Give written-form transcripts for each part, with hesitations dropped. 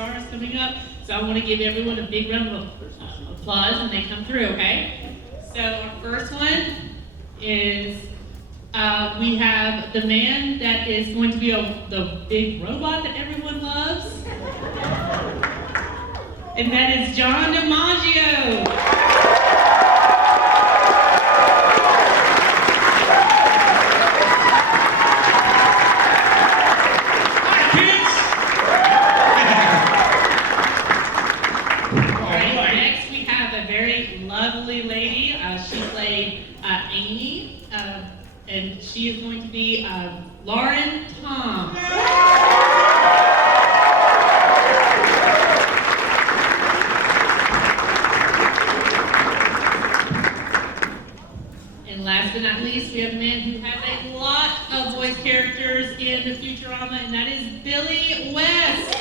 stars coming up. So I want to give everyone a big round of applause when they come through, okay? So our first one is we have the man that is going to be the big robot that everyone loves. And that is John DiMaggio. Lovely lady. She played Amy, and she is going to be Lauren Tom. And last but not least, we have a man who has a lot of voice characters in the Futurama, and that is Billy West.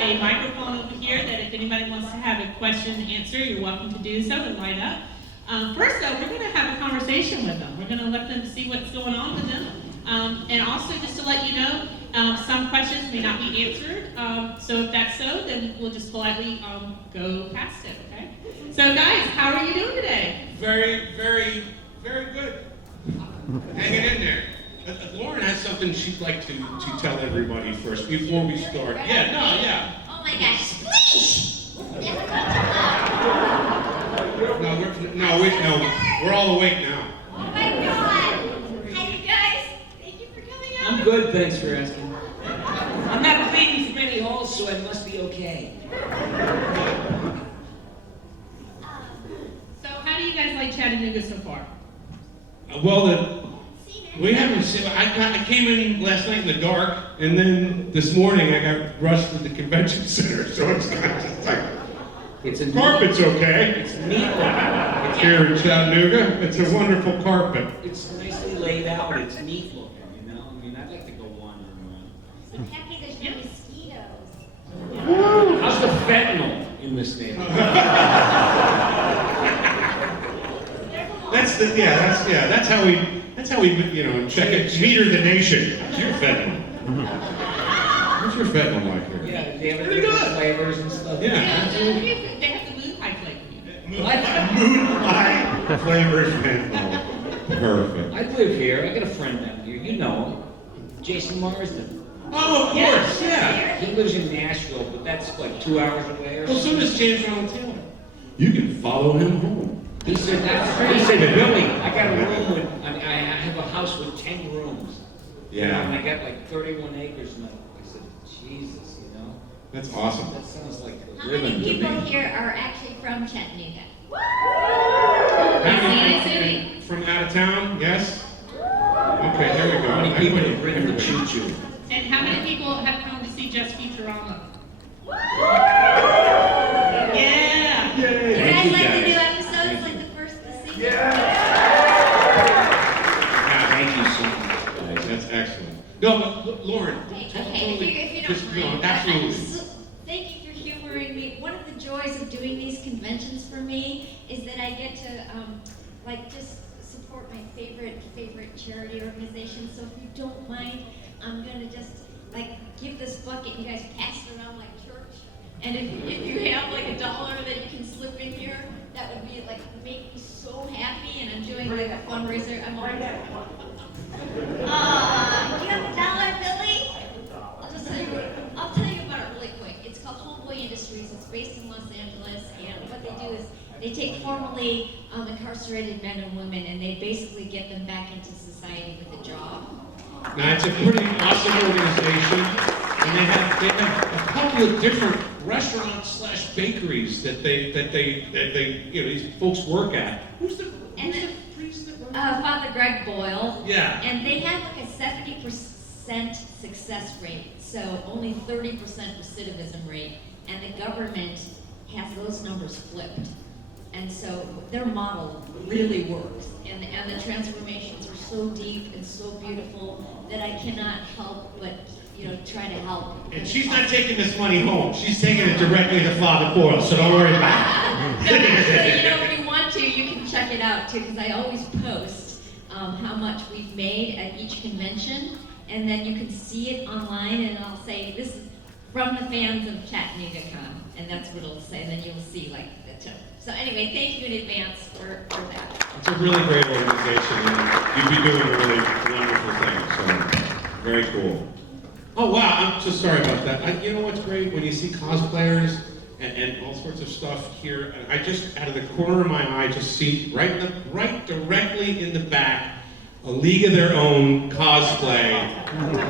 A microphone over here that if anybody wants to have a question to answer, you're welcome to do so and light up. First though, we're going to have a conversation with them. We're going to let them see what's going on with them. And also just to let you know, some questions may not be answered. So if that's so, then we'll just politely go past it, okay? So guys, how are you doing today? Very, very, very good. Hanging in there. Lauren has something she'd like to tell everybody first before we start. Yeah, Oh my gosh, please! We're all awake now. Oh my god! Hi you guys, thank you for coming out. I'm good, thanks for asking. I'm not bleeding from any holes, so I must be okay. So how do you guys like Chattanooga so far? We haven't seen. I came in last night in the dark, and then this morning I got rushed to the convention center. So it's kind of just like the carpet's okay. It's neat looking. Here in Chattanooga, it's a wonderful carpet. It's nicely laid out. It's neat looking. You know, I mean, I'd like to go wandering around. I'm happy there's no mosquitoes. How's the fentanyl in this neighborhood? That's how we check it. Meter the nation. How's your fentanyl? What's your fentanyl like here? Yeah, they have different flavors and stuff. They have the moon pie flavor. Moon pie flavors fentanyl. Perfect. I live here. I got a friend down here. You know him. Jason Marsden. Oh, of course, yeah. He lives in Nashville, but that's like 2 hours away or Well, so something. does James Ronald Taylor. You can follow him home. He said, he said, Billy, I got a room with, I have a house with 10 rooms. Yeah. And I got like 31 acres and I said, Jesus, you know? That's awesome. That sounds like How living many to people me. here are actually from Chattanooga? City. From out of town, yes? Okay, there we go. How many people have ridden the choo-choo? And how many people have come to see just Futurama? Yeah! You Thank guys you, like the guys. new episodes, like the first of the season? Yeah, Thank you so much. guys, that's excellent. No, but Lauren, Okay, totally. if you just, don't mind. absolutely. Thank you for humoring me. One of the joys of doing these conventions for me is that I get to just support my favorite charity organization. So if you don't mind, I'm gonna just give this bucket and you guys pass it around like church. And if you have like $1 that you can slip in here, that would be make me so happy. And I'm doing a fundraiser. I'm always. Do you have $1, Billy? I'll tell you about it really quick. It's called Homeboy Industries. It's based in Los Angeles, and what they do is they take formerly incarcerated men and women, and they basically get them back into society with a job. Now, it's a pretty awesome organization, and they have a couple of different restaurants / bakeries that they these folks work at. Who's the priest that runs it? Father Greg Boyle. Yeah. And they have a 70% success rate, so only 30% recidivism rate, and the government has those numbers flipped. And so their model really works, and the transformations are so deep and so beautiful that I cannot help but try to help. And she's not taking this money home. She's taking it directly to Father Boyle, so don't worry about it. check it out too, because I always post how much we've made at each convention, and then you can see it online, and I'll say, this is from the fans of Chattanooga Con, and that's what it'll say, and then you'll see like the tip. So anyway, thank you in advance for that. It's a really great organization, and you'd be doing a really wonderful thing, so very cool. Oh wow, I'm so sorry about that. You know what's great? When you see cosplayers and all sorts of stuff here, and I just, out of the corner of my eye, just see right directly in the back, a League of Their Own cosplay.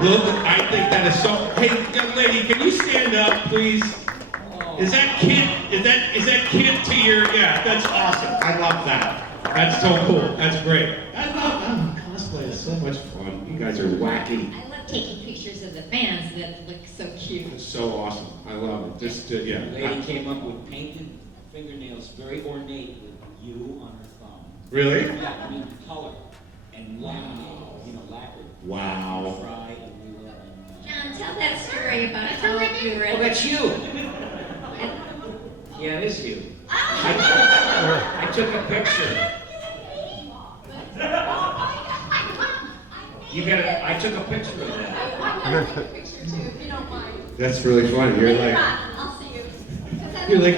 Look, I think that is so, hey young lady, can you stand up, please? Is that Kit? Is that Kit to your? Yeah, that's awesome. I love that. That's so cool. That's great. I love cosplay is so much fun. You guys are wacky. I love taking pictures of the fans that look so cute. It's so awesome. I love it. Just yeah. The lady came up with painted fingernails, very ornate, with you on her thumb. Really? Yeah, I mean color and laminated, you know, lacquered. Wow. Fried and we were in, John, tell that story about how you were Oh, at that's you. Yeah, it is you. I took a picture. I took a picture of that. I want to take a picture too, if you don't mind. That's really funny. You're like, I'll see you. you're like,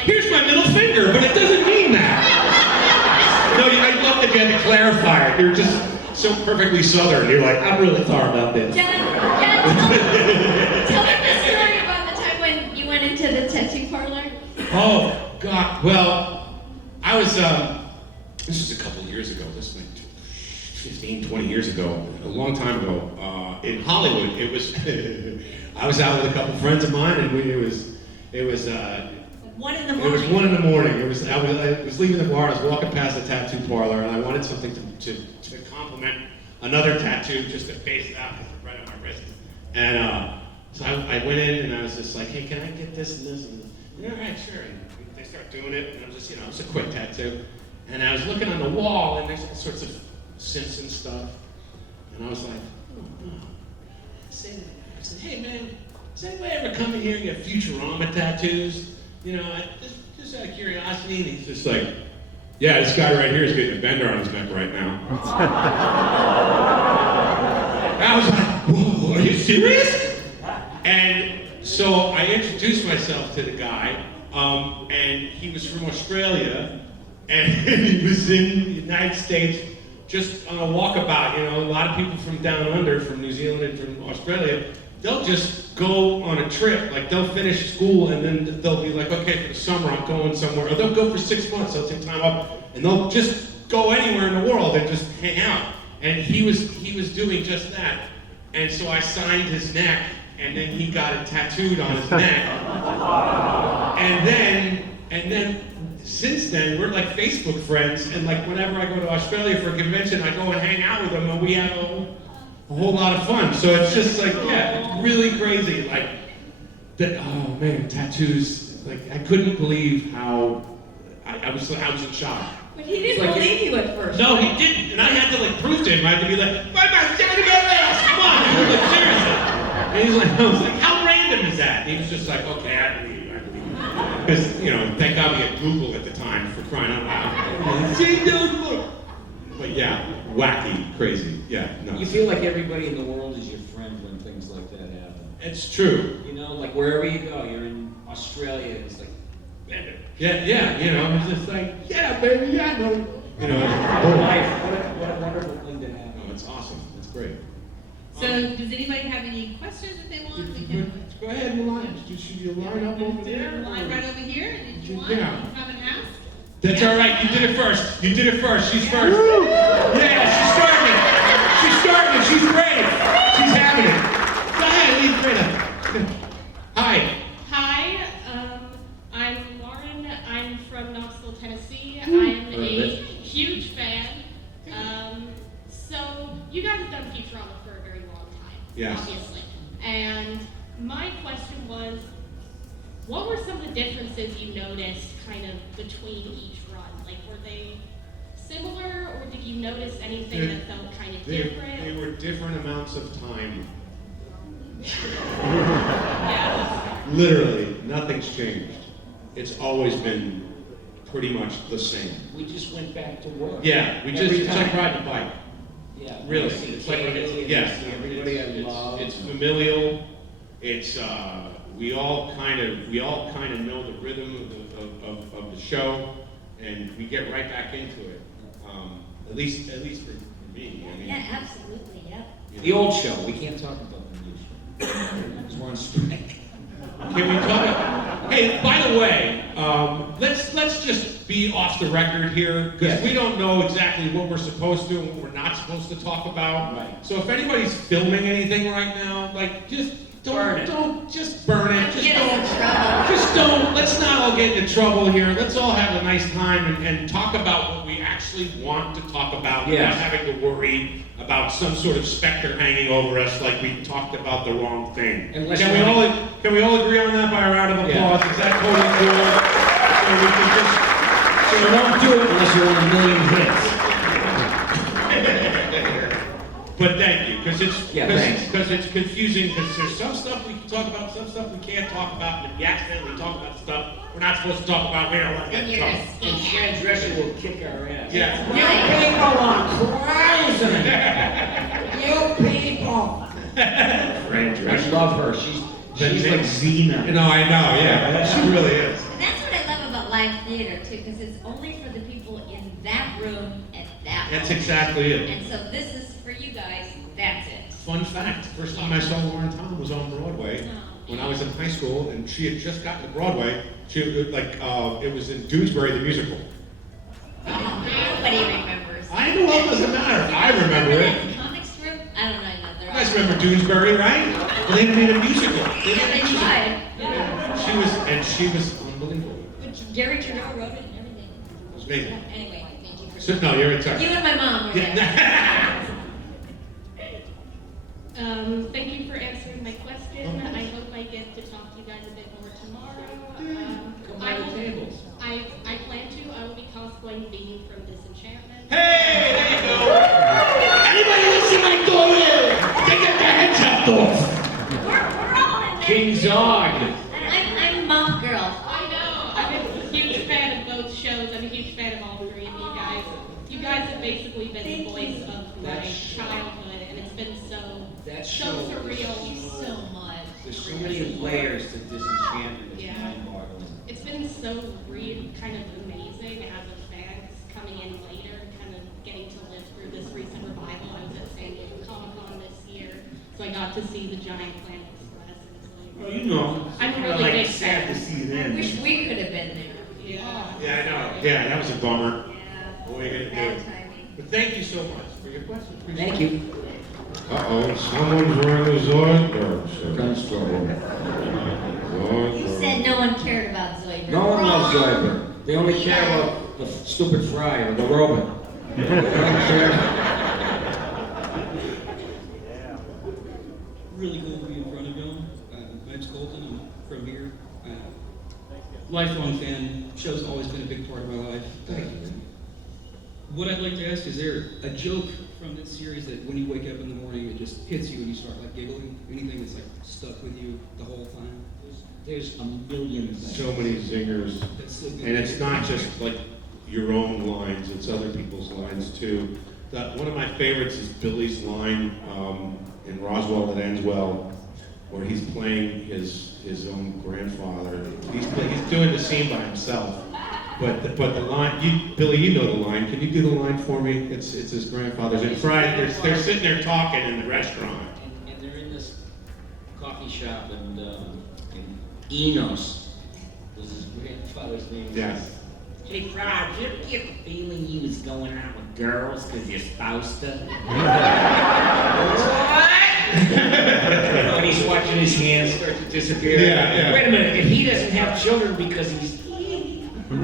here's my middle finger, but it doesn't mean that. No, I love that you had to clarify it. You're just so perfectly Southern. You're like, I'm really sorry about this. John, tell them the story about the time when you went into the tattoo parlor. Oh, God. Well, I was, this was a couple years ago. This went 15, 20 years ago, a long time ago, in Hollywood. It was, I was out with a couple friends of mine, and it was 1 in the morning. It was 1 in the morning. I was leaving the bar. I was walking past the tattoo parlor, and I wanted something to complement another tattoo, just to face it out because it's right on my wrist. And so I went in, and I was just like, hey, can I get this and this and this? And all right, sure. And they start doing it, and I'm just, it's a quick tattoo. And I was looking on the wall, and there's all sorts of Simpson stuff. And I was like, oh, no. I said, hey, man, does anybody ever come in here and get Futurama tattoos? Just out of curiosity. And he's just like, yeah, this guy right here is getting a bender on his neck right now. I was like, whoa, are you serious? And so I introduced myself to the guy, and he was from Australia, and he was in the United States just on a walkabout. A lot of people from down under, from New Zealand and from Australia, they'll just go on a trip, like they'll finish school and then they'll be like, okay, for the summer I'm going somewhere, or they'll go for 6 months, they'll take time off, and they'll just go anywhere in the world and just hang out. And he was doing just that. And so I signed his neck, and then he got it tattooed on his neck. And then since then, we're like Facebook friends, and like whenever I go to Australia for a convention, I go and hang out with him, and we have a whole lot of fun. So it's just like, yeah, it's really crazy. Like, oh man, tattoos. Like, I couldn't believe how I was in shock. But he didn't believe you at first. No, he didn't, and I had to like prove to him. I had to be like, my man's trying to go there. Come on, like, seriously. And he's like, I was like, how random is that? And he was just like, okay, I believe. Because, thank God we had Google at the time, for crying out loud. But yeah, wacky, crazy, yeah. No. You feel like everybody in the world is your friend when things like that happen. It's true. Like wherever you go, you're in Australia, it's like, Yeah, it's just like, yeah, baby, yeah, no. Whole life. What a wonderful thing to have. Oh, it's awesome. It's great. So, does anybody have any questions that they want? We can Go ahead and line. Should you line up over there? line right over here, and if you want, Yeah. you can come and ask. That's all right. You did it first. She's first. Yeah, she's starting it. She's brave. She's having it. Go ahead, leave Greta. Hi. Hi, I'm Lauren. I'm from Knoxville, Tennessee. I'm a huge fan. So you guys have done Futurama for a very long time, Yes. obviously. And my question was, what were some of the differences you noticed kind of between each run? Like, were they similar, or did you notice anything that felt kind of different? They were different amounts of time. Yeah. Literally, nothing's changed. It's always been pretty much the same. We just went back to work. Yeah, we just, Every it's like time. riding a bike. Yeah. Really, we see it's like, Kay, yeah. we see everybody I love. It's familial, it's, we all kind of know the rhythm of the show, and we get right back into it. At least for me, I mean. Yeah, absolutely, yep. The old show, we can't talk about the new show. Because we're on strike. Can we talk? Hey, by the way, let's just be off the record here, because Yes. we don't know exactly what we're supposed to and what we're not supposed to talk about. Right. So if anybody's filming anything right now, like just Burn it. don't just burn it. Just Get us in don't. trouble. Just don't. Let's not all get into trouble here. Let's all have a nice time and talk about what we actually want to talk about Yes. without having to worry about some sort of specter hanging over us, like we talked about the wrong thing. Unless Can you we all agree on that by a round of applause? Yeah. Is that totally cool? So we can just So don't do it unless you want a million hits. But thank you, because it's thanks. confusing. Because there's some stuff we can talk about, some stuff we can't talk about, and if we accidentally talk about stuff we're not supposed to talk about, we don't want to get Then in you're trouble. a And Fran Drescher will kick our ass. Yeah. You people are crazy! You people! Fran I Drescher. love her. She's like Xena. No, I know. Yeah, she really is. And that's what I love about live theater too, because it's only for the people in that room at that That's moment. exactly it. And so this is for you guys, that's it. Fun fact: first time I saw Lauren Tom was on Broadway when I was in high school, and she had just gotten to Broadway. It was in Doonesbury the musical. Nobody remembers. I know it doesn't matter. I remember it. That comic strip? I don't know another. You guys remember Doonesbury, right? Well, they made a musical. Yeah, they tried. Yeah. She was unbelievable. But Gary Trudeau wrote it and everything. It was amazing. Yeah, anyway, thank you for So, no, you're in touch. You and my mom were there. Thank you for answering my question. I hope I get to talk to you guys a bit more tomorrow. Come by the tables. I plan to. I will be cosplaying Bean from Disenchantment. Hey, there you go. Anybody listen to my daughter? They get their heads chopped off. We're all in there. King Zog. I'm mom girl. I know. I'm a huge fan of both shows. I'm a huge fan of all three of you guys. You guys have basically been the voice of my childhood, and it's been so surreal. Thank you so much. There's so many layers to Disenchantment. It's Yeah. mind-boggling. It's been so kind of amazing as a fan coming in later, kind of getting to live through this recent revival. I was at San Diego Comic-Con this year, so I got to see the giant Planet Express. And it's like, Well, you know, I'm kinda really big sad fan. to see I them. wish we could have been there. Yeah. Yeah, I know. Yeah, that was a bummer. Yeah. What are you gonna do? Bad timing. But thank you so much for your question. Appreciate Thank it. you. Uh-oh, someone's wearing a Zoidberg shirt. You said no one cared about Zoidberg. No one loves Zoidberg. They only care about the stupid fry or the robot. They don't care. Really cool to be in front of y'all. My name's Colton. I'm from here. Lifelong fan. Show's always been a big part of my life. Thank you. What I'd like to ask, is there a joke from this series that when you wake up in the morning, it just hits you and you start like giggling? Anything that's like stuck with you the whole time? There's a million things. So many zingers. That's so good. And it's not just like your own lines, it's other people's lines too. One of my favorites is Billy's line in Roswell That Ends Well, where he's playing his own grandfather. He's doing the scene by himself. But the line, Billy, you know the line. Can you do the line for me? It's his grandfather's. And Friday, they're sitting there talking in the restaurant. And they're in this coffee shop, and Enos was his grandfather's name. Yes. Hey, Fry, did you ever get the feeling you was going out with girls because you're supposed to? What? When he's watching his hands start to disappear. Yeah. Wait a minute, if he doesn't have children because he's... I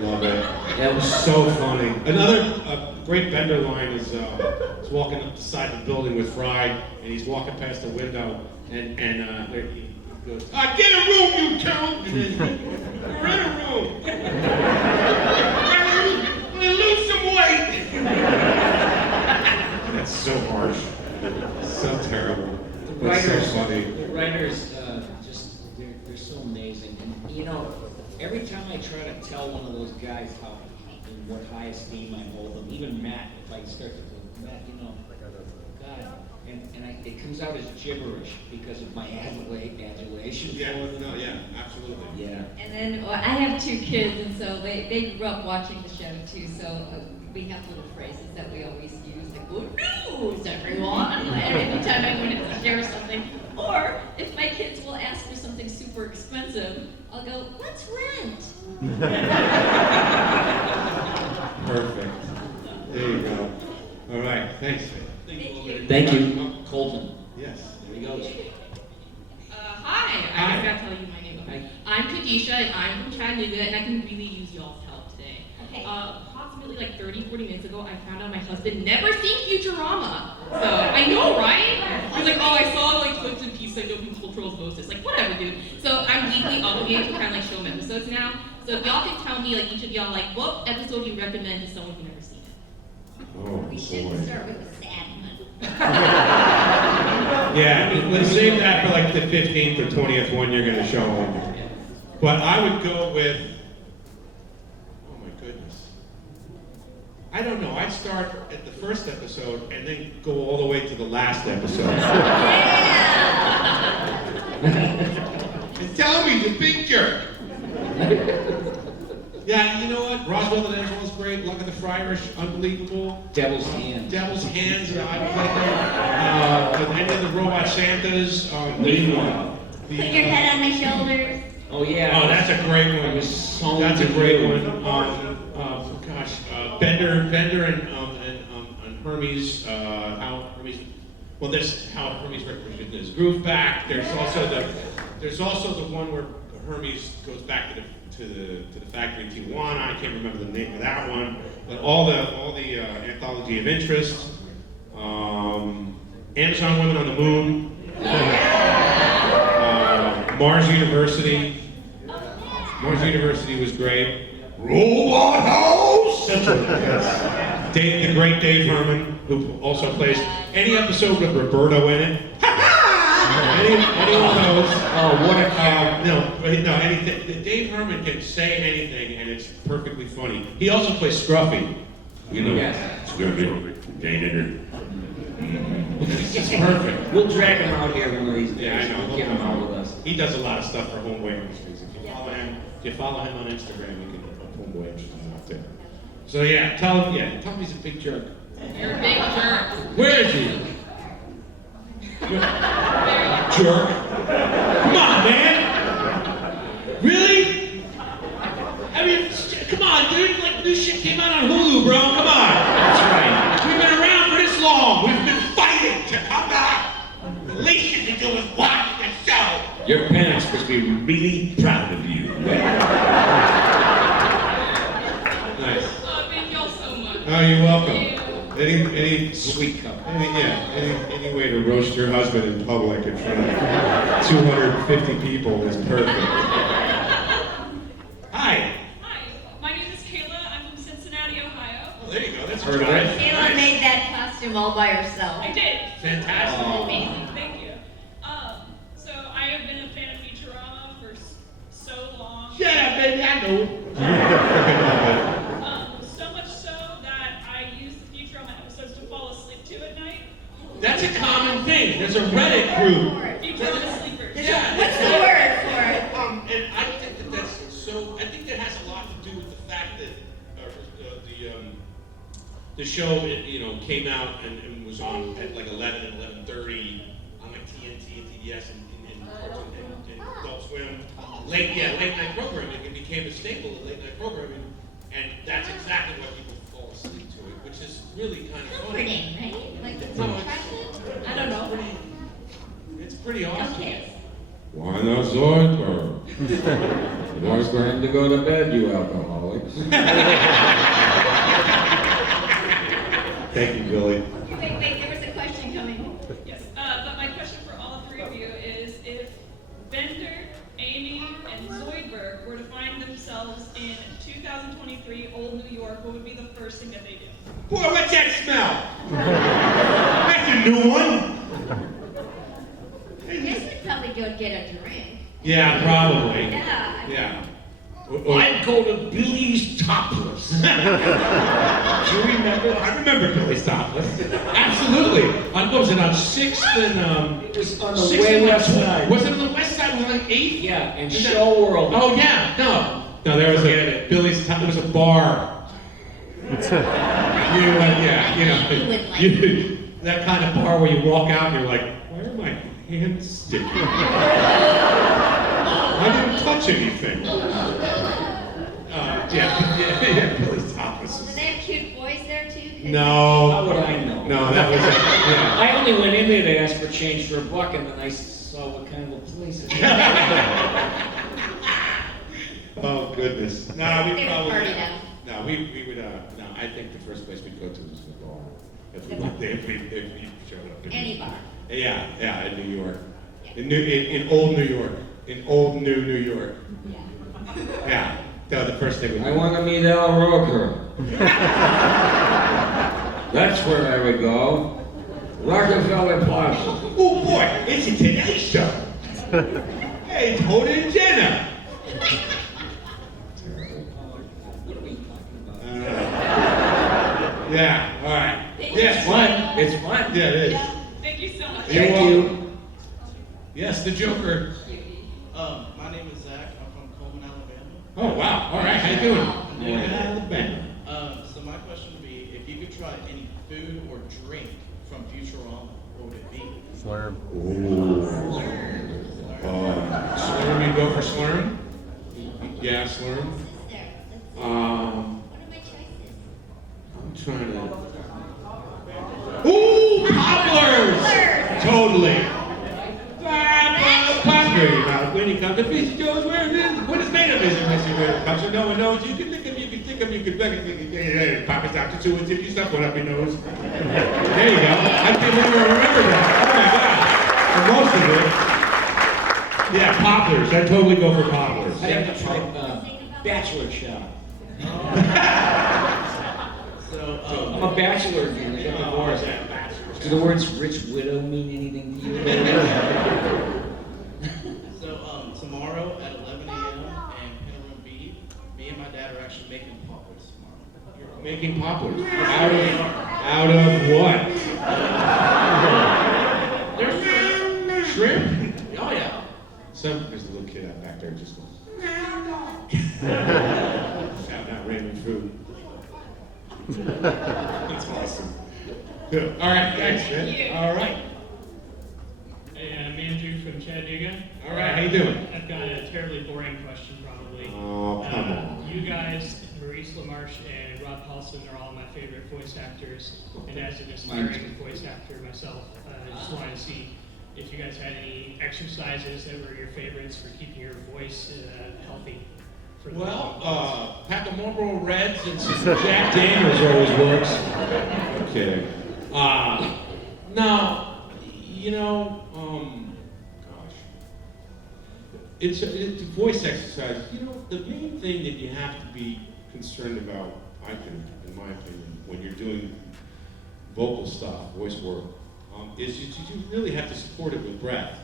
love it. That was so funny. Another great Bender line is he's walking up the side of the building with Fry, and he's walking past the window, and he goes, "Get a room, you count!" And then we're in a room. We're lose some weight. That's so harsh. So terrible. The But so writers, funny. the writers, they're so amazing. And you know, every time I try to tell one of those guys how, in what high esteem I hold them, even Matt, if I start to go, Matt, you know, God, it comes out as gibberish because of my adulation for them. No, yeah, absolutely. Yeah. And then I have 2 kids, and so they grew up watching the show too. So we have little phrases that we always use, like "good news, everyone," anytime I want to share something. Or if my kids will ask for something super expensive, I'll go, "What's rent?" Perfect. There you go. All right, thanks. Thank you. Thank you, Colton. Yes. There he goes. Hi, I forgot to tell you my name. Okay. I'm Kadisha, and I'm from Chattanooga, and I can really use y'all's help today. Okay. Approximately like 30, 40 minutes ago, I found out my husband never seen Futurama. So, I know, right? He was like, oh, I saw like clips and pieces, I know from cultural osmosis. Like, whatever, dude. So, I'm legally obligated to kind of like show him episodes now. So, if y'all can tell me, like, each of y'all, like, what episode you recommend to someone who's never seen it? Oh, We should boy. start with the sad one. Yeah, let's save that for like the 15th or 20th one you're going to show them. But I would go with, oh my goodness. I don't know, I'd start at the first episode and then go all the way to the last episode. And tell me he's a big jerk. Yeah, you know what? Roswell and Angela is great. Luck of the Friars, unbelievable. Devil's Hand. Devil's Hands, I was like that. Any of the Robot Santas. Meanwhile. Put your head on my shoulders. Oh, yeah. Oh, that's a great one. It was so That's a good. great one. Bender and Hermes. How Hermes. Well, there's how Hermes represented his groove back. There's also the one where Hermes goes back to the factory in Tijuana. I can't remember the name of that one, but all the anthology of interest, Amazon Women on the Moon, Mars University. Mars University was great. Robot House. The great Dave Herman, who also plays any episode with Roberto in it. Any one of those. Oh, what a cow. No, anything. Dave Herman can say anything, and it's perfectly funny. He also plays Scruffy. You know, Yes. Scruffy, janitor. It's perfect. We'll drag him out here one of these days. Yeah, I know. We'll get him out with us. He does a lot of stuff for Homeboy Industries. If you follow him on Instagram, you can put Homeboy Industries out there. So yeah, tell him he's a big jerk. You're a big jerk. Where is he? Jerk. Come on, man. Really? I mean, come on, dude. Like, this shit came out on Hulu, bro. Come on. That's right. We've been around for this long. We've been fighting to come back. The least you can do is watch the show. Your parents must be really proud of you. Nice. Thank y'all so much. Oh, you're welcome. Thank you. Any Sweet cup. any way to roast your husband in public in front of 250 people is perfect. Hi. Hi, my name is Kayla. I'm from Cincinnati, Ohio. Oh, there you go. That's Heard of right. it? Kayla made that costume all by herself. I did. Fantastic. Oh. Amazing. Thank you. So I have been a fan of Futurama for so long. Shut up, baby. I know. So much so that I use the Futurama episodes to fall asleep to at night. That's a common thing. There's a Reddit group. Futurama sleepers. Yeah. What's the word for it? And I think that's so. I think that has a lot to do with the fact that the show came out and was on at like 11 and 11:30 on like TNT and TBS and Adult Swim. Late night programming. It became a staple of late night programming, and that's exactly why people fall asleep to it, which is really kind of funny. Comforting, right? Like it's No, attractive? I don't know. It's pretty awesome. Okay. Why not Zoidberg? It's time to go to bed, you alcoholics. Thank you, Billy. Wait, there was a question coming. Yes. But my question for all three of you is if Bender, Amy, and Zoidberg were to find themselves in 2023 Old New York, what would be the first thing that they do? Boy, what's that smell? That's a new one. I guess we'd probably go get a drink. Yeah, probably. Yeah. Yeah. I'd go to Billy's Topless. Do you remember? I remember Billy's Topless. Absolutely. On what was it, on 6th and It was on the 6th way and west 12th? side. Was it on the west side? Was it like 8th? Yeah, and Is that- Show World. Oh yeah, no, there was a Billy's Top. There was a bar. That kind of bar where you walk out and you're like, why are my hands sticky? I didn't touch anything. Billy's Topless. Do they have cute boys there too? 'Cause How No, would I know? no, that was yeah. I only went in there to ask for change for $1, and then I saw what kind of a place it was. Oh goodness. No, we They would probably. party now. No, we would. No, I think the first place we'd go to was the bar. If we showed up. Any bar. Yeah, in New York. In old New York. In old New York. Yeah. Yeah. No, the first thing we I want to meet Al Roker. That's where I would go. Rockefeller Plaza. Oh boy, it's a Today Show. Hey, Hoda and Jenna. Yeah, all right. It's Yes. fun. It's fun. Yeah, it is. Thank you so much. You're Thank you. Yes, the Joker. My name is Zach. I'm from Coleman, Alabama. Oh, wow. All right, how you doing? Alabama. So my question would be, if you could try any food or drink from Futurama, what would it be? Slurm. Slurm, you go for Slurm? Yeah, Slurm. There. Let's see. Um, What are my choices? I'm trying to. Ooh, Poplars! Totally. Poplars. Now, when you come to Fish Joe's, where it is, what is made of is it? Where it comes, no one knows. You can think of, you can think of, you can think of, pop us out to two and tip you stuff one up your nose. There you go. I can't remember that. Oh my God. For most of it. Yeah, Poplars. I totally go for Poplars. I have to try Bachelor Shop. So, I'm a bachelor again. I got divorced. Do the words rich widow mean anything to you? tomorrow at 11 a.m. in Room B, me and my dad are actually making poppers tomorrow. Making Poplars. Out of what? There's Shrimp? Oh yeah. There's a little kid out back there just going, shouting out random food. That's awesome. Good. All right, thanks, man. All right. Hey, I'm Andrew from Chattanooga. All right, how you doing? I've got a terribly boring question, probably. Oh, come on. You guys, Maurice LaMarche and Rob Paulson are all my favorite voice actors. And as an aspiring voice actor myself, I just wanted to see if you guys had any exercises that were your favorites for keeping your voice healthy. For the Pack of Marlboro Reds and some Jack Daniels always works. I'm kidding. No, you know, gosh. It's a voice exercise. You know, the main thing that you have to be concerned about, I think, in my opinion, when you're doing vocal stuff, voice work, is you really have to support it with breath.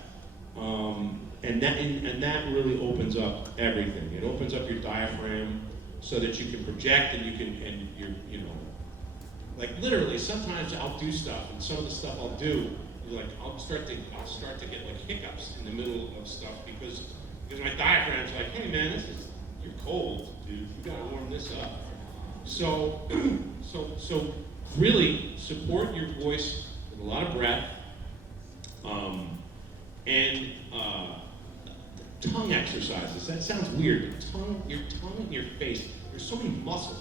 And that really opens up everything. It opens up your diaphragm so that you can project and you know, like literally sometimes I'll do stuff and some of the stuff I'll do, like I'll start to get like hiccups in the middle of stuff because my diaphragm's like, hey man, you're cold, dude. You gotta warm this up. So really support your voice with a lot of breath, and tongue exercises. That sounds weird. Your tongue and your face. There's so many muscles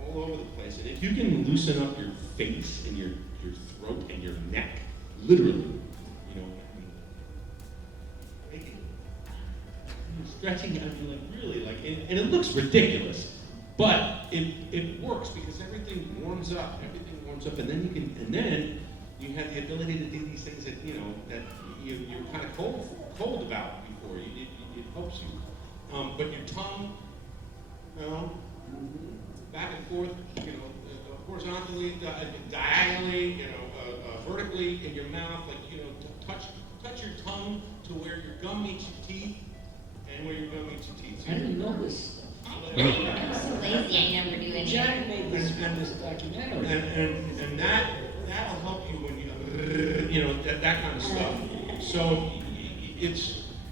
all over the place, and if you can loosen up your face and your throat and your neck, literally, you know, stretching out, like really, like, and it looks ridiculous, but it works because everything warms up, and then you have the ability to do these things that that you're kind of cold about before. It helps you, but your tongue, back and forth, horizontally, diagonally, vertically in your mouth, like touch your tongue to where your gum meets your teeth, And where you're going to teach. I didn't know this. I'm so lazy, I never do Jack anything. made this documentary. And that'll help you when that kind of stuff. So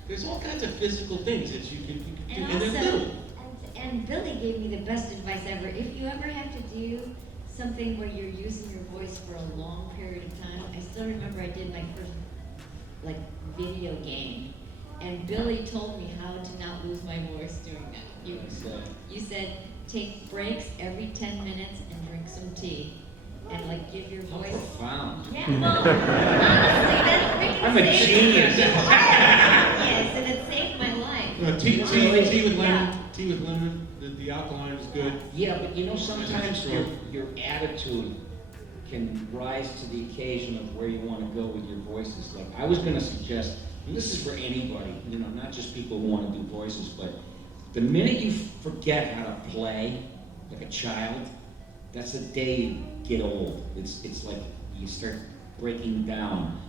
there's all kinds of physical things that you can do, and they're Also, little. and Billy gave me the best advice ever. If you ever have to do something where you're using your voice for a long period of time, I still remember I did my first video game, and Billy told me how to not lose my voice doing that. You said take breaks every 10 minutes and drink some tea, and give your How voice. profound. Yeah, well, honestly, that freaking I'm a saved genius. Yes, and it saved my life. No, tea with lemon. Yeah. Tea with lemon. The alkaline is good. Yeah, but sometimes your attitude can rise to the occasion of where you want to go with your voices. Like I was going to suggest, and this is for anybody, not just people who want to do voices, but the minute you forget how to play like a child, that's the day you get old. It's like you start breaking down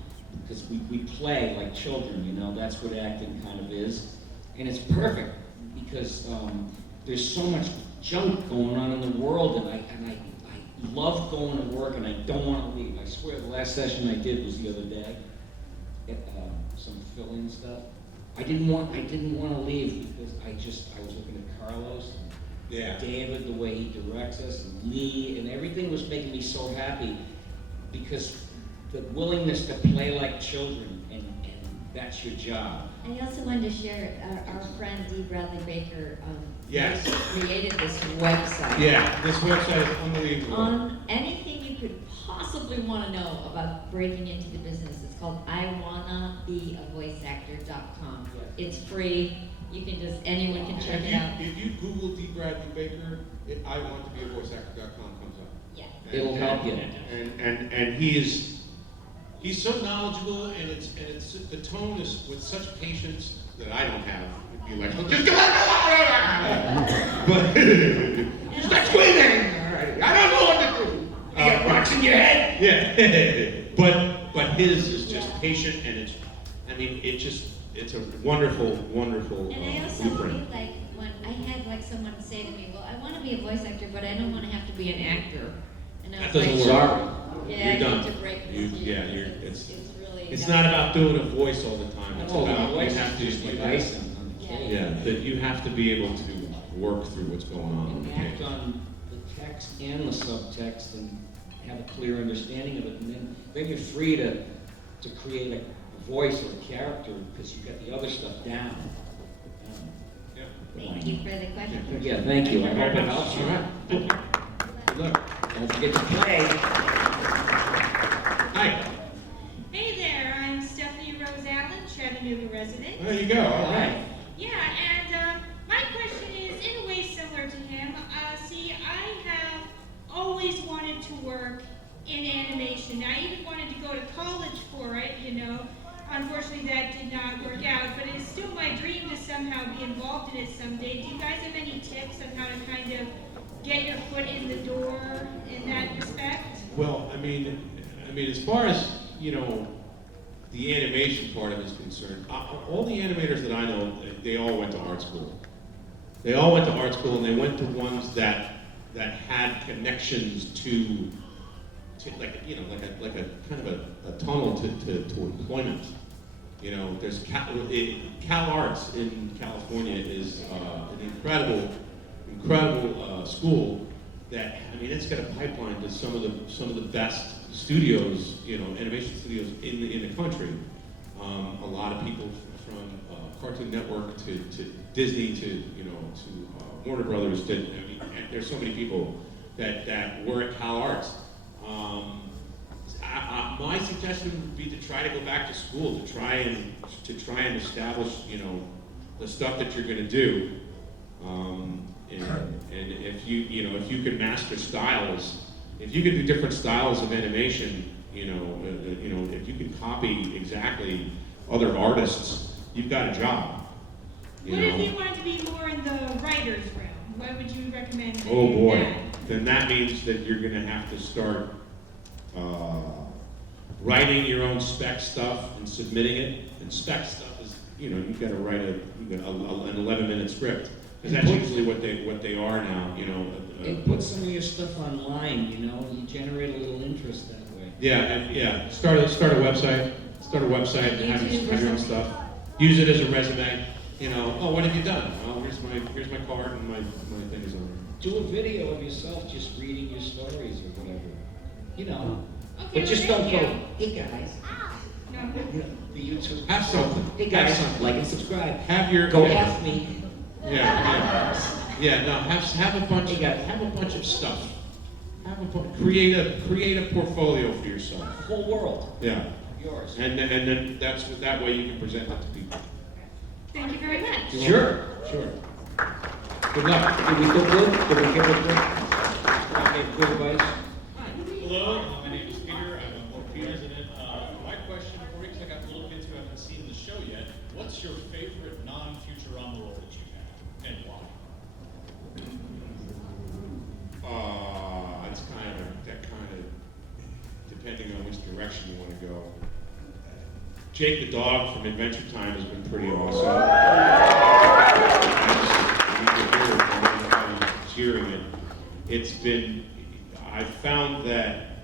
because we play like children, that's what acting kind of is. And it's perfect because there's so much junk going on in the world, and I love going to work, and I don't want to leave. I swear the last session I did was the other day, some fill-in stuff. I didn't want to leave because I was looking at Carlos, and David, the way he directs us, and Lee, and everything was making me so happy because the willingness to play like children, and that's your job. I also wanted to share our friend Dee Bradley Baker Yes. created this website. Yeah, this website is unbelievable. On anything you could possibly want to know about breaking into the business. It's called iwannabeavoiceactor.com. It's free. You can anyone can check it out. If you Google Dee Bradley Baker, iwannabeavoiceactor.com comes up. Yeah. It'll help you. And he's so knowledgeable, and the tone is with such patience that I don't have. It'd be like, well, just but stop screaming! I don't know what to do. You got rocks in your head. Yeah, but his is just patient, and it's a wonderful And I also blueprint. feel like when I had someone say to me, well, I want to be a voice actor, but I don't want to have to be an actor. And I That was doesn't like, work. Sorry. yeah, You're I done. need to break You- this. yeah, it's really. It's not about doing a voice all the time. It's Oh, about the voice you have to is just like icing on the cake. Yeah, that you have to be able to work through what's going on on the And act page. on the text and the subtext and have a clear understanding of it, and then you're free to create a voice or a character because you've got the other stuff down. Yeah. Thank you for the question. Yeah, thank you. I hope it helps you. All right. Good luck. Don't forget to play. Hi. Hey there, I'm Stephanie Rose Allen, Chattanooga resident. There you go. All right. Yeah, and my question is in a way similar to him. See, I have always wanted to work in animation. I even wanted to go to college for it, Unfortunately, that did not work out, but it's still my dream to somehow be involved in it someday. Do you guys have any tips on how to kind of get your foot in the door in that respect? Well, as far as the animation part of it is concerned, all the animators that I know, they all went to art school. They all went to art school, and they went to ones that had connections to like a kind of a tunnel to employment. There's Cal Arts in California is an incredible school that it's got a pipeline to some of the best studios, animation studios in the country. A lot of people from Cartoon Network to Disney to Warner Brothers. There's so many people that were at Cal Arts. My suggestion would be to try to go back to school to try and establish the stuff that you're going to do. And if you can master styles, if you can do different styles of animation, if you can copy exactly other artists, you've got a job. What if you wanted to be more in the writer's realm? What would you recommend? Oh boy, that? then that means that you're going to have to start writing your own spec stuff and submitting it. And spec stuff you've got to write an 11-minute script. Because that's usually what they are now, And put some of your stuff online, you generate a little interest that way. Yeah. Start a website. Start a website and have your own stuff. Use it as a resume. Oh, what have you done? Oh, here's my card and my thing is on there. Do a video of yourself just reading your stories or whatever. Okay, But just well, don't thank go, you. hey guys. No. The YouTube. Have something. Hey guys, Have something. like and subscribe. Have your Go F me. Yeah. No, have a bunch. Have a bunch of stuff. Create a portfolio for yourself. The whole world. Yeah. Yours. And then that way you can present it to people. Thank you very much. Sure. Good luck. Did we feel good? Did we give it good? Okay, good advice. Hello, my name is Peter. I'm a book president. My question for you, because I got a little bit who haven't seen the show yet. What's your favorite non-Futurama role that you've had, and why? It's kind of depending on which direction you want to go. Jake the dog from Adventure Time has been pretty awesome. Hearing it, I found that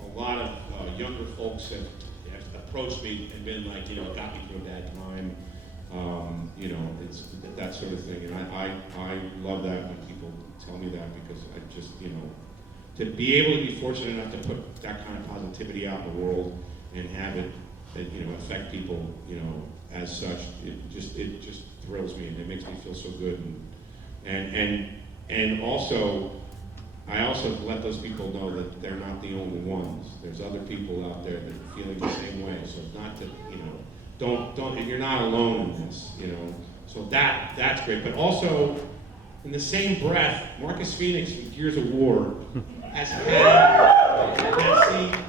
a lot of younger folks have approached me and been like, got me through a bad time, it's that sort of thing, and I love that when people tell me that, because I just, to be able to be fortunate enough to put that kind of positivity out in the world and have it, affect people, as such, it just thrills me, and it makes me feel so good, and also, I also let those people know that they're not the only ones. There's other people out there that are feeling the same way. So not to, don't, you're not alone in this, So that's great. But also, in the same breath, Marcus Phoenix from Gears of War has had,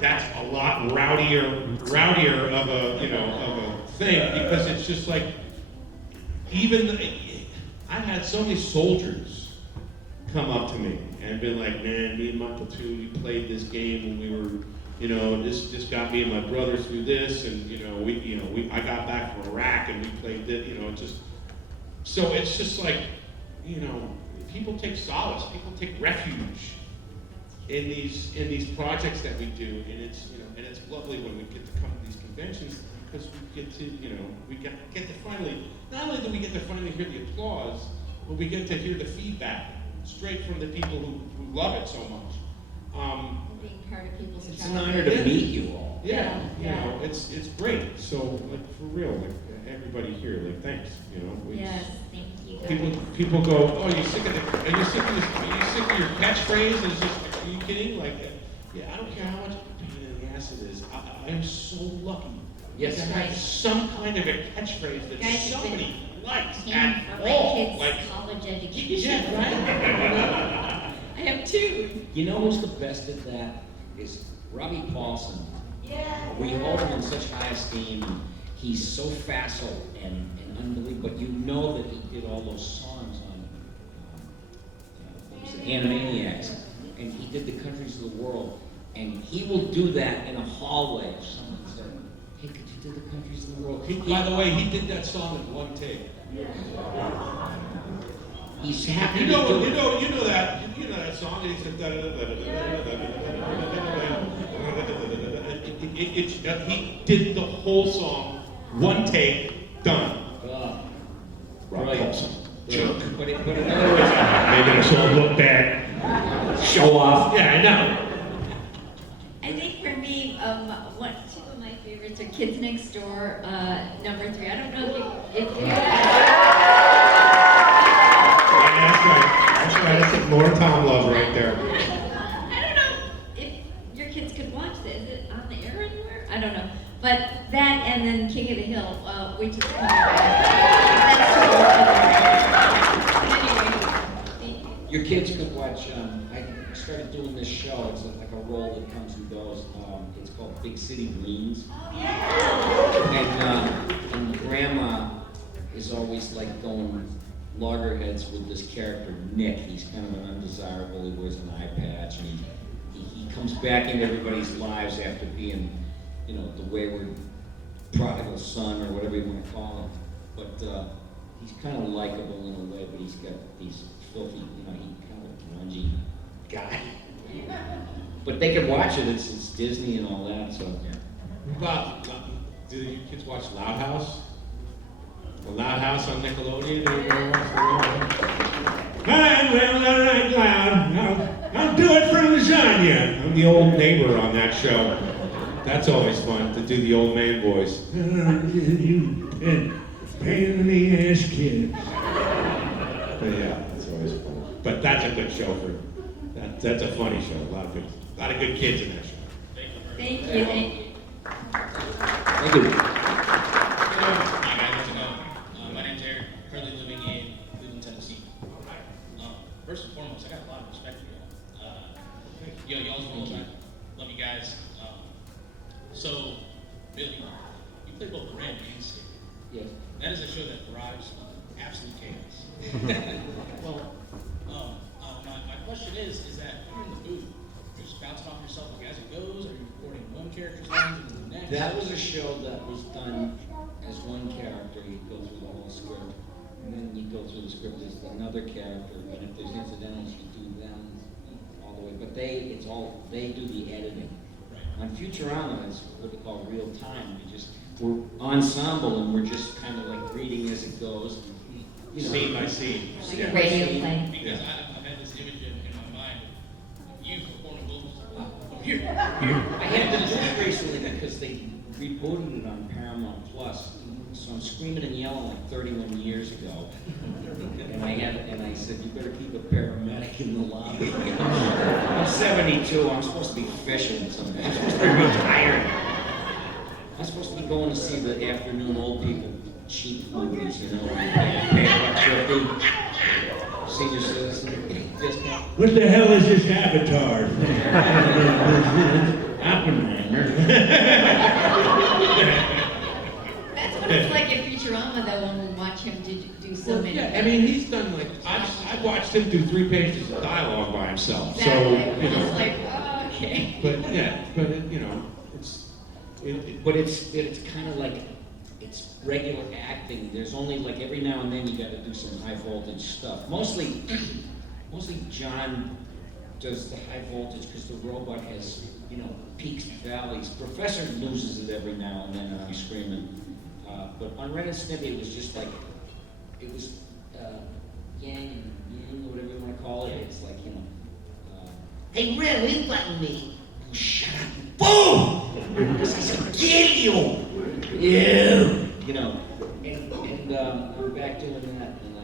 that's a lot rowdier of a, of a thing, because it's just like, I've had so many soldiers come up to me and been like, man, me and my platoon, we played this game when we were, this just got me and my brother through this, and I got back from Iraq and we played this, so it's just like, people take solace, people take refuge in these projects that we do, and it's lovely when we get to come to these conventions, because we get to, we get to finally, not only do we get to finally hear the applause, but we get to hear the feedback straight from the people who love it so much. Being part of people's It's an honor to meet you all. Yeah. It's great. So, like, for real, like, everybody here, like, thanks. Yes, thank you. People go, oh, are you sick of your catchphrase? And it's just, are you kidding? Like, yeah, I don't care how much pain in the ass it is. I am so lucky. Yes. To have some kind of a catchphrase that somebody likes Paying at for my all. kids' Like, college education. yeah, right. I have two. You know who's the best at that? Is Robbie Paulson. Yeah. We hold him in such high esteem. He's so facile and unbelievable, but you know that he did all those songs on Animaniacs, and he did the countries of the world, and he will do that in a hallway. If someone said, hey, could you do the countries of the world? By the way, he did that song in one take. He's happy You to know that. that song. He said, he did the whole song, one take, done. Rob Paulson. Jerk. But in other words, Making us all look bad. show off. Yeah, I know. I think for me, two of my favorites are Kids Next Door, number 3. I don't know if you Yeah, that's right. That's like more Tom Love right there. I don't know if your kids could watch this. Is it on the air anywhere? I don't know. But that, and then King of the Hill, which is coming back. That's anyway, thank you. Your kids could watch, I started doing this show, it's like a role that comes and goes, it's called Big City Dreams. Oh, yeah. And the grandma is always like going loggerheads with this character, Nick. He's kind of an undesirable, he wears an eye patch, and he comes back into everybody's lives after being, the wayward prodigal son, or whatever you want to call him. but he's kind of likable in a way, but he's got these filthy, he's kind of a grungy guy. But they can watch it, it's Disney and all that, so. Do you kids watch Loud House? The Loud House on Nickelodeon? Everybody watch the Loud House? Hi, well, all right, Loud. I'll do it for lasagna. I'm the old neighbor on that show. That's always fun, to do the old man voice. You pain in the ass kid. But yeah, it's always fun. But that's a good show for, that's a funny show. A lot of good kids in that show. Thank you. Thank you. Hi guys, how's it going? My name's Eric, currently living in Cleveland, Tennessee. First and foremost, I got a lot of respect for y'all. Y'all's real time. Love you guys. So, Billy, you play both Ram and Stick. Yes. That is a show that thrives on absolute chaos. Well, my question is that when you're in the booth, you're just bouncing off yourself like as it goes, or you're recording one character's lines and then the next? That was a show that was done as one character. You go through the whole script, and then you go through the script as another character, and if there's incidentals, you do them all the way. But they do the editing. On Futurama, it's what we call real time. We're ensemble, and we're just kind of like reading as it goes. Scene by scene. Like a radio play. Because I've had this image in my mind of you performing vocals here. I had to do it recently because they rebooted it on Paramount Plus. So I'm screaming and yelling like 31 years ago. And I said, you better keep a paramedic in the lobby. I'm 72, I'm supposed to be fishing somewhere. I'm supposed to be retired. I'm supposed to be going to see the afternoon old people cheap movies, pay $1.50. Senior citizen discount. What the hell is this Avatar? Oppenheimer. That's what it's like in Futurama, though, when we watch him do so many. Yeah, I mean, he's done like, I've watched him do 3 pages of dialogue by himself, Exactly. so, It's like, oh, okay. But, yeah, but, it's kind of like, it's regular acting. There's only like every now and then you got to do some high voltage stuff. Mostly John does the high voltage because the robot has, peaks and valleys. Professor loses it every now and then and I'm screaming. But on Ren and Snippy, it was just like, it was yang and yin, or whatever you want to call it. It's like, hey Ren, will you button me? Oh, shut up. Boom! Because I said, kill you! Yeah! And I'm back doing that, and I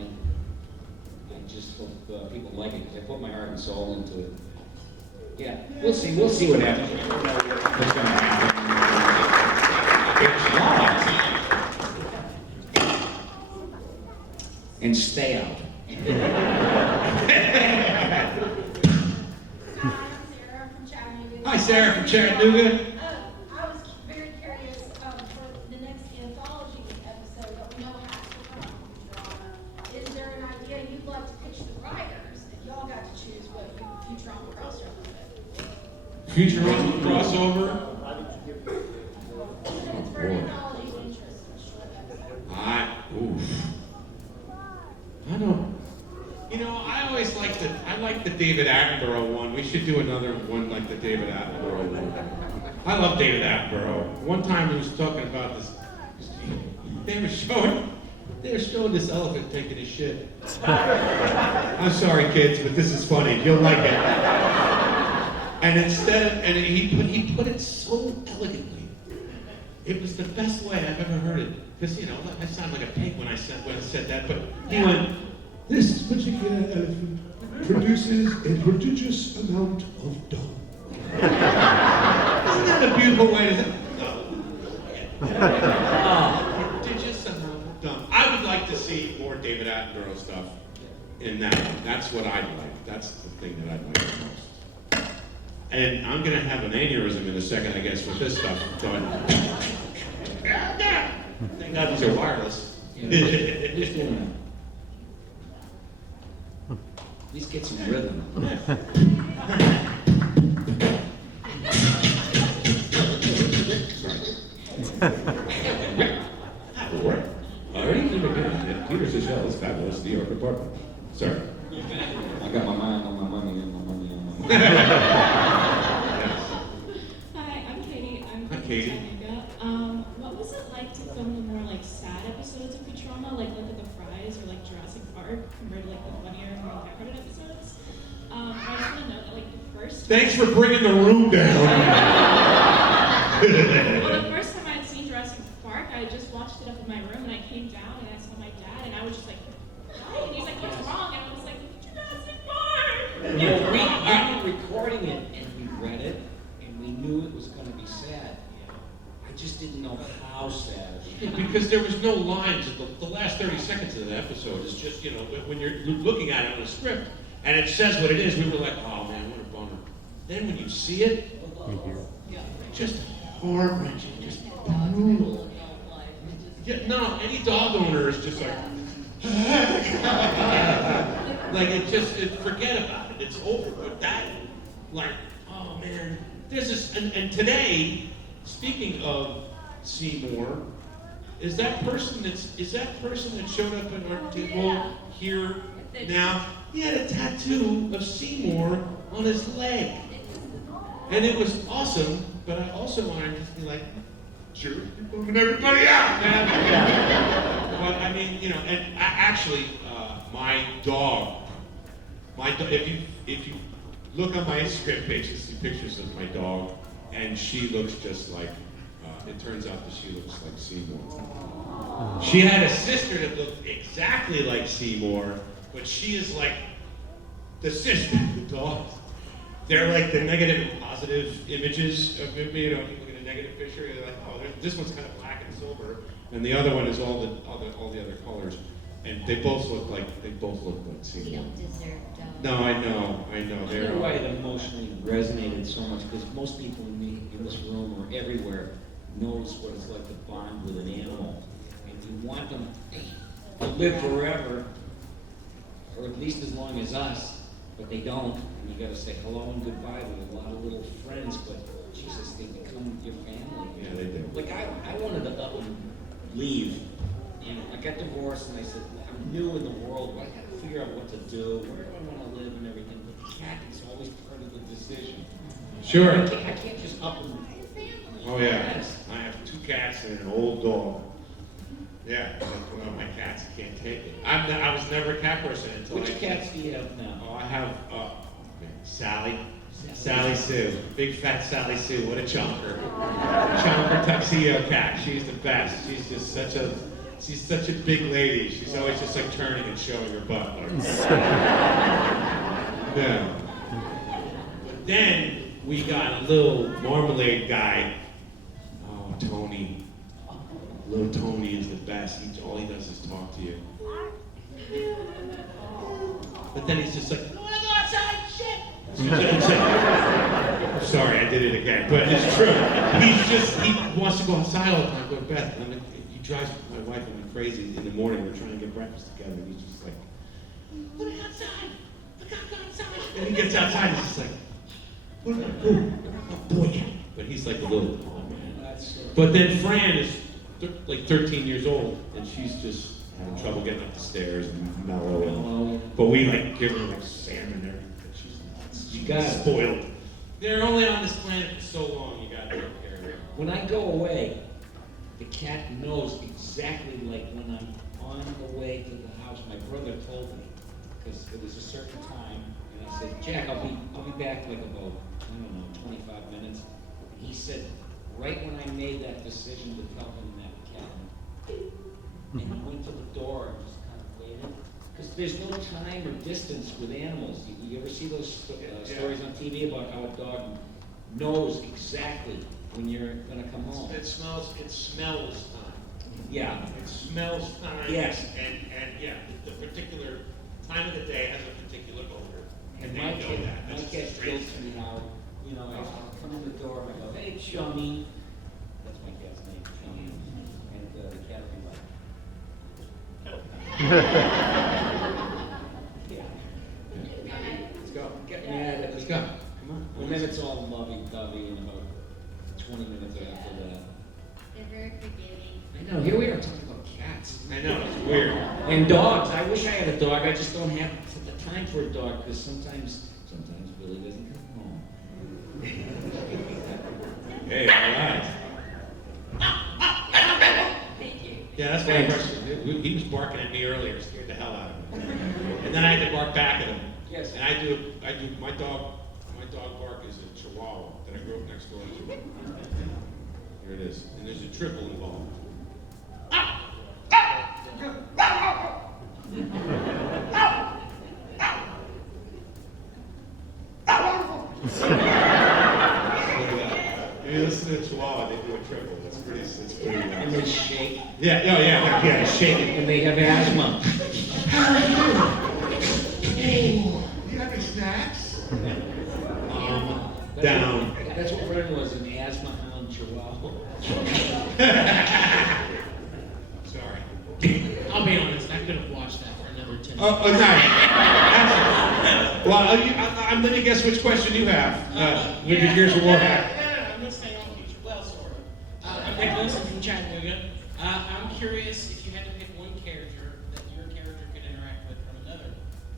just hope people like it, because I put my heart and soul into it. Yeah, we'll see what happens. What's going to happen? It's live. And stay out. Hi, Sarah from Chattanooga. I was very curious for the next anthology episode that we know has to come from Futurama. Is there an idea you'd like to pitch the writers if y'all got to choose what Futurama crossover with? Futurama crossover? It's for an anthology's interest in a short episode. I don't. I always like the David Attenborough one. We should do another one like the David Attenborough one. I love David Attenborough. One time he was talking about this. They were showing this elephant taking a shit. I'm sorry, kids, but this is funny. You'll like it. And he put it so elegantly. It was the best way I've ever heard it. Because I sound like a pig when I said that. But he went, "This particular elephant produces a prodigious amount of dung." Isn't that a beautiful way to say? Prodigious amount of dung. I would like to see more David Attenborough stuff in that. That's what I'd like. That's the thing that I'd like the most. And I'm gonna have an aneurysm in a second, I guess, with this stuff. Thank God these are wireless. Who's doing that? Please get some rhythm. That'll work. All right. Hi, I'm Katie. Hi, Katie. What was it like to film the more like sad episodes of Futurama, like Look at the Fries or like Jurassic Park, compared to like the funnier, more lighthearted episodes? I just want to know that like the first. Thanks for bringing the room down. Well, the first time I had seen Jurassic Park, I just watched it up in my room, and I came down and I saw my dad, and I was just like, "Hi," and he's like, "What's wrong?" And I was like, "Jurassic Park." You know, we were recording it and we read it and we knew it was going to be sad. I just didn't know how sad. Because there was no lines. The last 30 seconds of the episode is just, you know, when you're looking at it on a script and it says what it is, we were like, oh man, what a bummer. Then when you see it, just heart-wrenching, just brutal. Yeah, no, any dog owner is just like, like forget about it, it's over. But that, like, oh man, there's this, and today, speaking of Seymour, is that person that showed up at our table here now? He had a tattoo of Seymour on his leg, and it was awesome. But I also wanted to be like, sure, you're bumming everybody out, man. But I mean, you know, and my dog. If you look on my Instagram page, you see pictures of my dog, and she looks just like. It turns out that she looks like Seymour. She had a sister that looked exactly like Seymour, but she is like the sister of the dog. They're like the negative and positive images of me. You know, if you look at a negative picture, you're like, oh, this one's kind of black and silver, and the other one is all the other colors. And they both look like Seymour. You don't deserve dogs. No, I know. I don't know why it emotionally resonated so much, because most people in this room or everywhere knows what it's like to bond with an animal. And you want them to live forever, or at least as long as us, but they don't. And you gotta say hello and goodbye with a lot of little friends, but Jesus, they become your family. Yeah, they do. Like I wanted to up and leave. And I got divorced and I said, I'm new in the world, but I gotta figure out what to do, where do I wanna live and everything. But the cat is always part of the decision. Sure. I can't just up and Oh yeah, I have 2 cats and an old dog. Yeah, well, my cats can't take it. I was never a cat person until Which cats do you have now? Oh, I have Sally Sue, big fat Sally Sue. What a chonker, chonker tuxedo cat. She's the best. She's just such a big lady. She's always just like turning and showing her butt. Yeah. But then we got a little marmalade guy. Tony. Little Tony is the best. All he does is talk to you. But then he's just like, I wanna go outside, shit! Sorry, I did it again, but it's true. He wants to go outside all the time, go to bed. And then he drives my wife and me crazy in the morning. We're trying to get breakfast together, and he's just like, let me outside! I gotta go outside! And he gets outside, and he's just like, what am I doing? Oh boy, but he's like a little. But then Fran is like 13 years old, and she's just having trouble getting up the stairs and mellow. But we like give her like salmon and everything. She's nuts. You got spoiled. They're only on this planet for so long. You gotta take care of her. When I go away, the cat knows exactly like when I'm on the way to the house. My brother told me because it was a certain time, and I said, Jack, I'll be back like about 25 minutes. And he said, right when I made that decision to tell him that cat, and he went to the door and just kind of waited. Because there's no time or distance with animals. You ever see those stories on TV about how a dog knows exactly when you're going to come home? It smells time. Yeah. It smells time. Yes. And yeah, the particular time of the day has a particular odor. And they my know cat that. That's jokes strange. to me now, I come in the door and I go, hey, Chummy. That's my cat's name, Chummy. And the cat will be like, yeah. Let's go. Get mad. Let's go. Come on. And then it's all lovey-dovey in about 20 minutes after that. They're very forgiving. I know. Here we are talking about cats. I know, it's weird. And dogs. I wish I had a dog. I just don't have the time for a dog because sometimes Billy doesn't come. very impressive. He was barking at me earlier, scared the hell out of me. And then I had to bark back at him. Yes. And I do, my dog bark is a Chihuahua that I grew up next door to. Here it is. And there's a triple involved. If you listen to a Chihuahua, they do a triple. It's pretty. And they shake. Yeah, yeah, shake it. And they have asthma. How are you? Oh, you have any snacks? Down. That's what Ren was, an asthma hound Chihuahua. Sorry. I'll be honest, I could have watched that for another 10 minutes. Oh, nice. Well, let me guess which question you have. With your Gears of War hat. I'm going to stay on future. Well, sort of. I'm Rick Wilson from Chattanooga. I'm curious if you had to pick one character that your character could interact with from another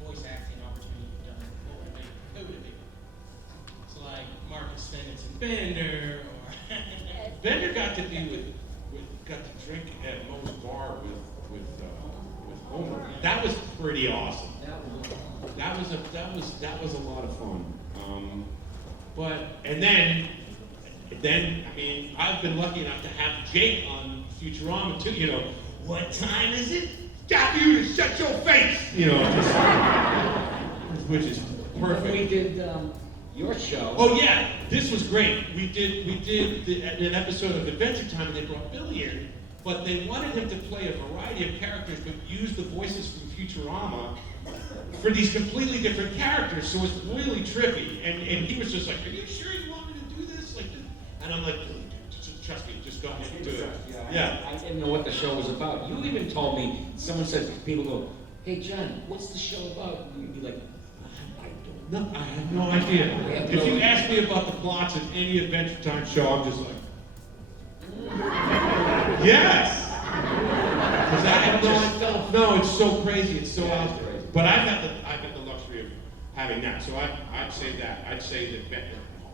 voice acting opportunity you've done, what would it be? Who would it be? It's like Marcus Fenix and Bender, or... Bender got to be got to drink at Moe's bar with Homer. That was pretty awesome. That was a lot of fun. And then I mean, I've been lucky enough to have Jake on Futurama too. You know, what time is it? Got you to shut your face. You know, which is perfect. When we did your show. Oh yeah, this was great. We did an episode of Adventure Time, and they brought Billy in, but they wanted him to play a variety of characters, but use the voices from Futurama for these completely different characters. So it's really trippy. And he was just like, "Are you sure you want me to do this?" Like, and I'm like, "Trust me, just go ahead and do it." Yeah. I didn't know what the show was about. You even told me. Someone said, people go, "Hey John, what's the show about?" And you'd be like, No, I have no idea. If you ask me about the plots of any Adventure Time show, I'm just like, yes. Because I have no, it's so crazy, it's so out there. But I've got the luxury of having that. So I'd say that. I'd say that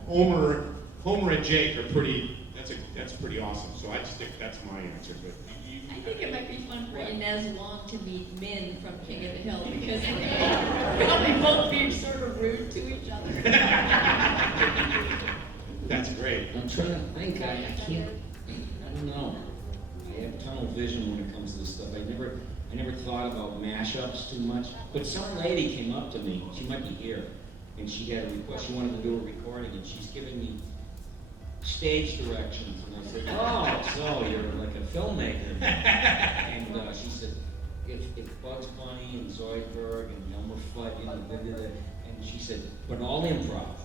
Homer and Jake are pretty. That's pretty awesome. So I'd stick. That's my answer. But I think it might be fun for Inez Wong to meet Min from King of the Hill because they're probably both being sort of rude to each other. That's great. I'm trying to think. I can't. I don't know. I have tunnel vision when it comes to this stuff. I never thought about mashups too much. But some lady came up to me. She might be here, and she had a request. She wanted to do a recording, and she's giving me stage directions, and I said, "Oh, so you're like a filmmaker?" And she said, "If Bugs Bunny and Zoidberg and Elmer Fudd, you know, and she said, but all improv."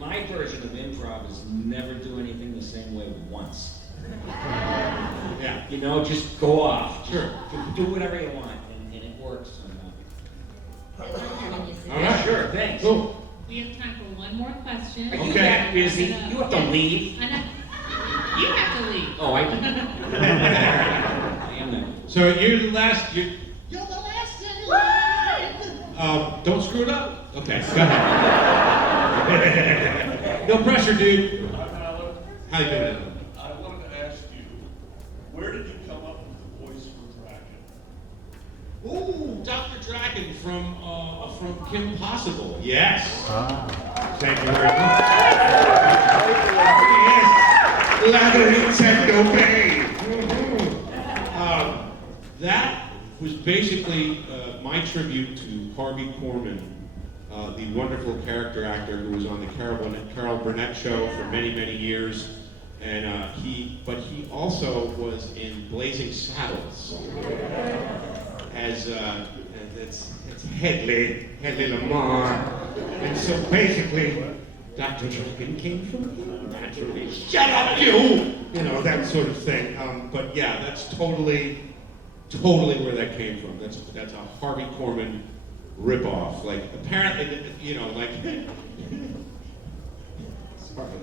My version of improv is never do anything the same way once. Yeah. You know, just go off. Sure. Do whatever you want, and it works somehow. All right. Sure. Thanks. Cool. We have time for one more question. Are you that busy? You have to leave. I know. You have to leave. Oh, I do. I am that. So you're the last. You're the last in line. Don't screw it up. Okay, go ahead. No pressure, dude. How you doing? I wanted to ask you, where did you come up with the voice for Draken? Ooh, Dr. Draken from Kim Possible. Yes. Thank you very much. Yes. Lather techno babe. That was basically my tribute to Harvey Korman, the wonderful character actor who was on the Carol Burnett show for many, many years. And he also was in Blazing Saddles as it's Hedley Lamar. And so basically, Dr. Draken came from him, naturally. Shut up, you! You know, that sort of thing. But yeah, that's totally where that came from. That's a Harvey Korman ripoff. Like, apparently, you know, like... Sorry.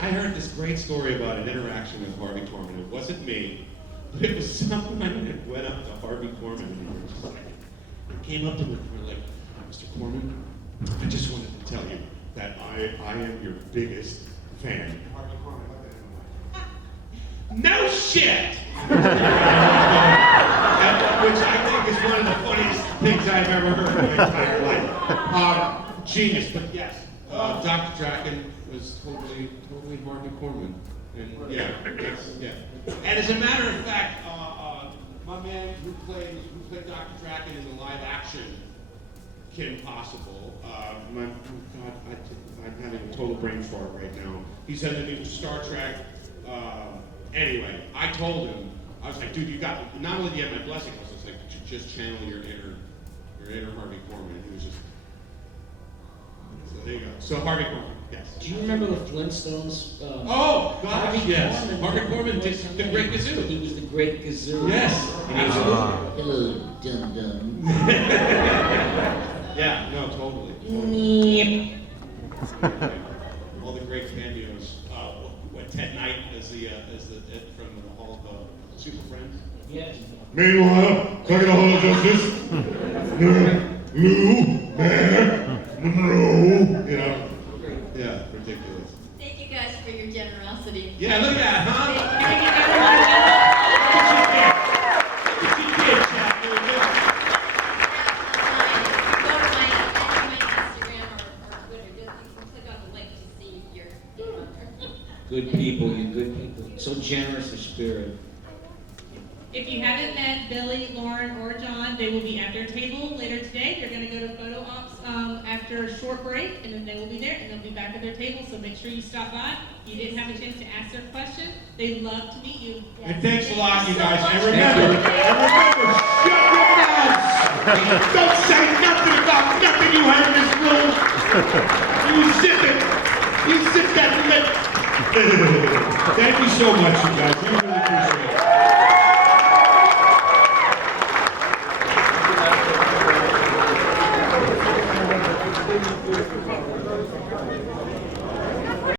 I heard this great story about an interaction with Harvey Korman. It wasn't me, but it was someone that went up to Harvey Korman and came up to him and were like, "Mr. Korman, I just wanted to tell you that I am your biggest fan." Harvey Korman looked at him like, No shit! Which I think is one of the funniest things I've ever heard in my entire life. Genius, but yes, Dr. Draken was totally Harvey Korman. And yeah, yeah. And as a matter of fact, my man who played Dr. Draken in the live action Kim Possible, I'm having a total brain fart right now. He's in the new Star Trek. Anyway, I told him, I was like, dude, you got, not only do you have my blessing, I was like, just channel your inner Harvey Korman. And he was just, so there you go. So Harvey Korman, yes. Do you remember the Flintstones? Oh, gosh, yes. Harvey Korman did the Great Gazoo. He was the Great Gazoo. Yes, absolutely. Hello, dum-dum. Yeah, no, totally. All the great cameos. What Ted Knight as the from the Hall of Super Friends. Yes. Meanwhile, talking to Hall of Justice. Lou, Mayor, Monroe. You know, yeah, ridiculous. Thank you guys for your generosity. Yeah, look at that, huh? Thank you. Go to my Instagram or Twitter. You can click on the link to see your. Good people, you good people. So generous of spirit. If you haven't met Billy, Lauren, or John, they will be at their table later today. They're going to go to photo ops after a short break, and then they will be there, and they'll be back at their table, so make sure you stop by. If you didn't have a chance to ask their question, they'd love to meet you. And thanks a lot, you guys. And Thank remember, shut your mouths! Don't say nothing about nothing you heard in this room. You zip it. You zip that lip. Thank you so much, you guys.